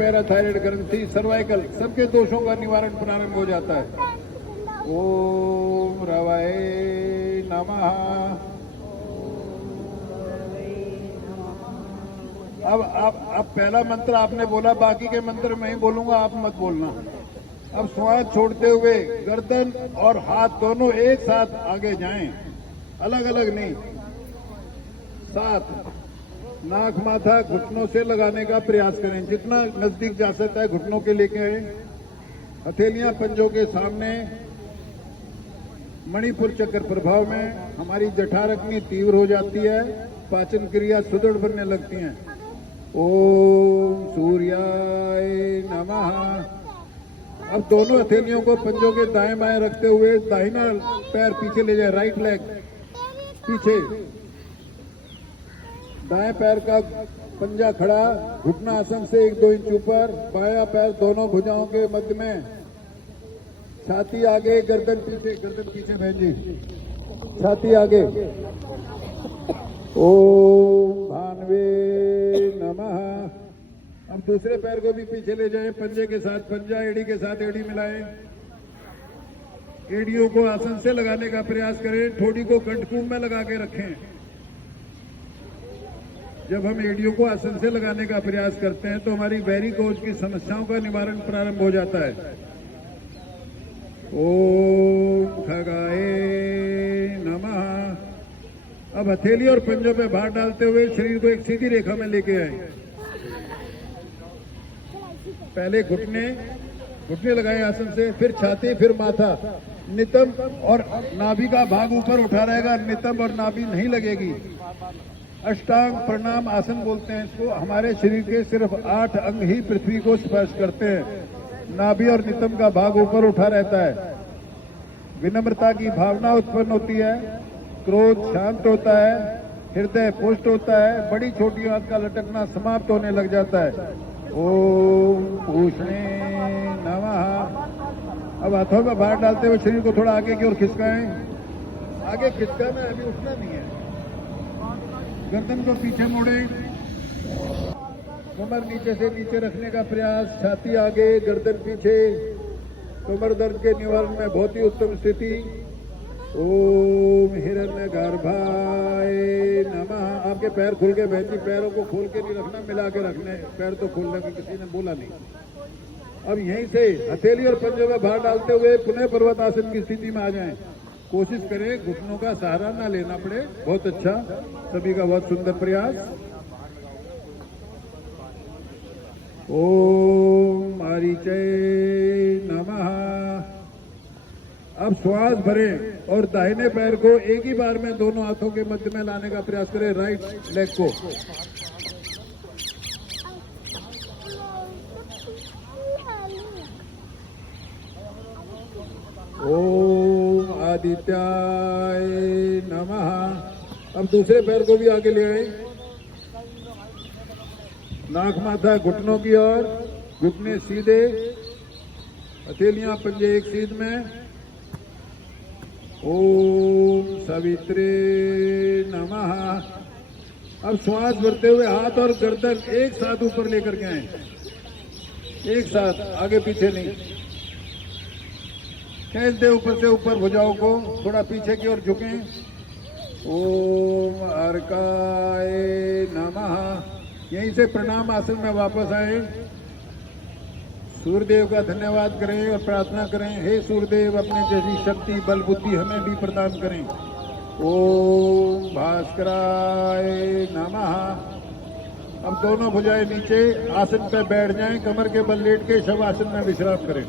Parathyroid ग्रंथि, cervical, सबके दोषों का निवारण प्रारंभ हो जाता है। ओम रवाय नमः। अब पहला मंत्र आपने बोला, बाकी के मंत्र मैं ही बोलूंगा, आप मत बोलना। अब श्वास छोड़ते हुए गर्दन और हाथ दोनों एक साथ आगे जाएं, अलग अलग नहीं, साथ। नाक माथा घुटनों से लगाने का प्रयास करें, जितना नजदीक जा सकता है घुटनों के लेके आए। हथेलियां पंजों के सामने। मणिपुर चक्र प्रभाव में हमारी जठराग्नि तीव्र हो जाती है, पाचन क्रिया सुदृढ़ बनने लगती है। ओम सूर्याय नमः। अब दोनों हथेलियों को पंजों के दाएं बाएं रखते हुए दाहिना पैर पीछे ले जाए, राइट लेग पीछे, दाएं पैर का पंजा खड़ा, घुटना आसन से 1-2 इंच ऊपर, बायां पैर दोनों भुजाओं के मध्य में, छाती आगे, गर्दन पीछे बहन जी, छाती आगे। ओम भानवे नमः। अब दूसरे पैर को भी पीछे ले जाएं, पंजे के साथ पंजा, एड़ी के साथ एड़ी मिलाएं। एड़ियों को आसन से लगाने का प्रयास करें, ठोड़ी को कंठकूप में लगा के रखें। जब हम एड़ियों को आसन से लगाने का प्रयास करते हैं तो हमारी वेरिकोज की समस्याओं का निवारण प्रारंभ हो जाता है। ओम खगाए नमः। अब हथेली और पंजों पे भार डालते हुए शरीर को एक सीधी रेखा में लेके आए। पहले घुटने लगाए आसन से, फिर छाती, फिर माथा। नितंब और नाभि का भाग ऊपर उठा रहेगा, नितंब और नाभि नहीं लगेगी। अष्टांग प्रणाम आसन बोलते हैं इसको। हमारे शरीर के सिर्फ 8 अंग ही पृथ्वी को स्पर्श करते हैं। नाभि और नितंब का भाग ऊपर उठा रहता है। विनम्रता की भावना उत्पन्न होती है, क्रोध शांत होता है, हृदय पुष्ट होता है, बड़ी छोटी आंत का लटकना समाप्त होने लग जाता है। ओम पूषणे नमः। अब हाथों में भार डालते हुए शरीर को थोड़ा आगे की ओर खिसकाएं। आगे खिसकाना है, अभी उठना नहीं है। गर्दन को पीछे मोड़े, कमर नीचे से नीचे रखने का प्रयास, छाती आगे, गर्दन पीछे। कमर दर्द के निवारण में बहुत ही उत्तम स्थिति। ओम हिरण्य गर्भाय नमः। आपके पैर खुल के बहती, पैरों को खोल के नहीं रखना, मिला के रखने। पैर तो खोलने का किसी ने बोला नहीं। अब यहीं से हथेली और पंजों में भार डालते हुए पुनः पर्वतासन की स्थिति में आ जाएं। कोशिश करें घुटनों का सहारा ना लेना पड़े। बहुत अच्छा, सभी का बहुत सुंदर प्रयास। ओम मारीचय नमः। अब श्वास भरें और दाहिने पैर को एक ही बार में दोनों हाथों के मध्य में लाने का प्रयास करें, राइट लेग को। ओम आदित्याय नमः। अब दूसरे पैर को भी आगे ले आए, नाक माथा घुटनों की ओर, घुटने सीधे, हथेलियां पंजे एक सीध में। ओम सवित्रे नमः। अब श्वास भरते हुए हाथ और गर्दन एक साथ ऊपर लेकर के आए, एक साथ, आगे पीछे नहीं। खींच दे ऊपर से ऊपर भुजाओं को, थोड़ा पीछे की ओर झुकें। ओम अर्काय नमः। यहीं से प्रणाम आसन में वापस आए। सूर्यदेव का धन्यवाद करें और प्रार्थना करें, हे सूर्यदेव अपने जैसी शक्ति बल बुद्धि हमें भी प्रदान करें। ओम भास्कराय नमः। अब दोनों भुजाएं नीचे, आसन पर बैठ जाएं, कमर के बल लेट के शव आसन में विश्राम करें।